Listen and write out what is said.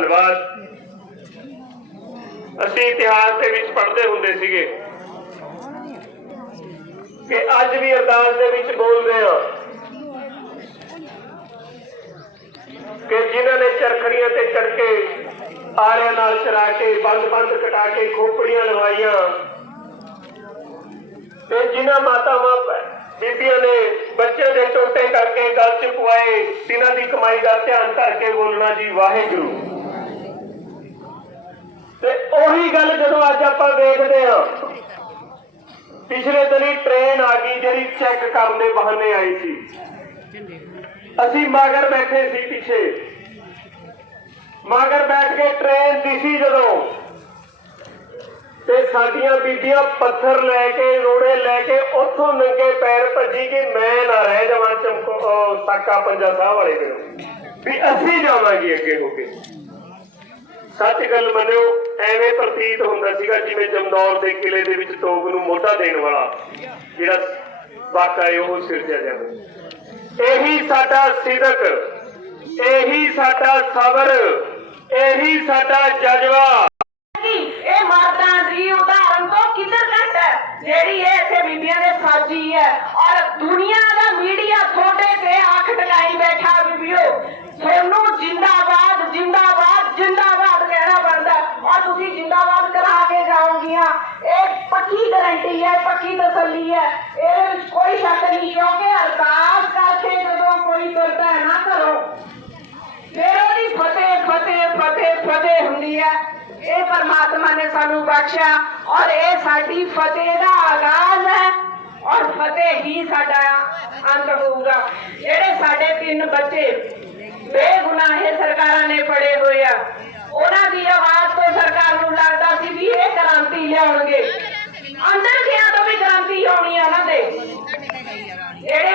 ਧੰਨਵਾਦ। ਅਸੀਂ ਇਤਿਹਾਸ ਦੇ ਵਿੱਚ ਪੜ੍ਹਦੇ ਹੁੰਦੇ ਸੀਗੇ ਕਿ ਅੱਜ ਵੀ ਅਰਦਾਸ ਦੇ ਵਿੱਚ ਬੋਲਦੇ ਹਾਂ ਕਿ ਜਿਨ੍ਹਾਂ ਨੇ ਚਰਖੜੀਆਂ ਤੇ ਚੜ ਕੇ ਆਰਿਆਂ ਨਾਲ ਚਰਾ ਕੇ, ਬੰਦ ਬੰਦ ਕਟਾ ਕੇ ਖੋਪੜੀਆਂ ਲਵਾਈਆਂ ਤੇ ਜਿਨ੍ਹਾਂ ਮਾਤਾਵਾਂ, ਬੀਬੀਆਂ ਨੇ ਬੱਚੇ ਦੇ ਟੋਟੇ ਕਰਕੇ ਗਲ ਚ ਪਵਾਏ, ਤਿਨਾਂ ਦੀ ਕਮਾਈ ਦਾ ਧਿਆਨ ਕਰਕੇ ਬੋਲਣਾ ਜੀ ਵਾਹਿਗੁਰੂ। ਉਹੀ ਗੱਲ ਜਦੋਂ ਅੱਜ ਆਪਾਂ ਵੇਖਦੇ ਹਾਂ। ਪਿਛਲੇ ਦਿਨੀ ਟ੍ਰੇਨ ਆ ਗਈ ਜਿਹੜੀ ਚੈੱਕ ਕਰਨ ਦੇ ਬਹਾਨੇ ਆਈ ਸੀ। ਅਸੀਂ ਮਗਰ ਬੈਠੇ ਸੀ ਪਿੱਛੇ। ਮਗਰ ਬੈਠ ਕੇ ਟ੍ਰੇਨ ਦਿਸੀ ਜਦੋਂ। ਤੇ ਸਾਡੀਆਂ ਬੀਬੀਆਂ ਪੱਥਰ ਲੈ ਕੇ, ਰੋੜੇ ਲੈ ਕੇ ਉੱਥੋਂ ਨੰਗੇ ਪੈਰ ਭੱਜੀ ਕਿ ਮੈਂ ਨਾ ਰਹਿ ਜਾਵਾਂ ਚਮਕੋ ਸਾਕਾ ਪੰਜਾ ਸਾਹਿਬ ਵਾਲੇ ਕੋਲ। ਵੀ ਅਸੀਂ ਜਾਵਾਂਗੇ ਅੱਗੇ ਹੋ ਕੇ। ਸੱਚ ਗੱਲ ਮੰਨਿਓ, ਐਵੇਂ ਪ੍ਰਤੀਤ ਹੁੰਦਾ ਸੀਗਾ ਜਿਵੇਂ ਜਮਦੌਰ ਦੇ ਕਿਲੇ ਦੇ ਵਿੱਚ ਟੋਗ ਨੂੰ ਮੋਢਾ ਦੇਣ ਵਾਲਾ ਜਿਹੜਾ ਵਾਕਾ ਹੈ ਉਹ ਸਿਰਜਿਆ ਜਾਵੇ। ਇਹੀ ਸਾਡਾ ਸਿਦਕ, ਇਹੀ ਸਾਡਾ ਸਬਰ, ਇਹੀ ਸਾਡਾ ਜਜ਼ਬਾ। ਇਹ ਮਰਦਾਂ ਦੀ ਉਦਾਹਰਨ ਤੋਂ ਕਿੱਧਰ ਘੱਟ ਹੈ? ਜਿਹੜੀ ਇਹ ਇੱਥੇ ਬੀਬੀਆਂ ਦੇ ਸਾਜੀ ਹੈ ਔਰ ਦੁਨੀਆ ਦਾ ਮੀਡੀਆ ਤੁਹਾਡੇ ਤੇ ਅੱਖ ਟਕਾਈ ਬੈਠਾ ਬੀਬੀਓ ਕੇ ਇਹ ਪੱਕੀ ਗਾਰੰਟੀ ਹੈ, ਪੱਕੀ ਤਸੱਲੀ ਹੈ। ਇਹਦੇ ਵਿੱਚ ਕੋਈ ਸ਼ੱਕ ਨਹੀਂ, ਕਿਉਂਕਿ ਅਰਦਾਸ ਕਰਕੇ ਜਦੋਂ ਕੋਈ ਕਰਦਾ ਹੈ ਨਾ ਕਰੋ ਫਿਰ ਉਹਦੀ ਫਤਿਹ ਫਤਿਹ ਫਤਿਹ ਫਤਿਹ ਹੁੰਦੀ ਹੈ। ਇਹ ਪਰਮਾਤਮਾ ਨੇ ਸਾਨੂੰ ਬਖਸ਼ਿਆ ਔਰ ਇਹ ਸਾਡੀ ਫਤਿਹ ਦਾ ਆਗਾਜ਼ ਹੈ ਔਰ ਫਤਿਹ ਹੀ ਸਾਡਾ ਅੰਤ ਹੋਊਗਾ। ਜਿਹੜੇ ਸਾਡੇ ਤਿੰਨ ਬੱਚੇ ਬੇਗੁਨਾਹੇ ਲਿਆਉਣਗੇ। ਅੰਦਰ ਗਿਆ ਤਾਂ ਵੀ ਗਰੰਟੀ ਆਉਣੀ ਆ ਉਹਨਾਂ ਦੇ। ਜਿਹੜੇ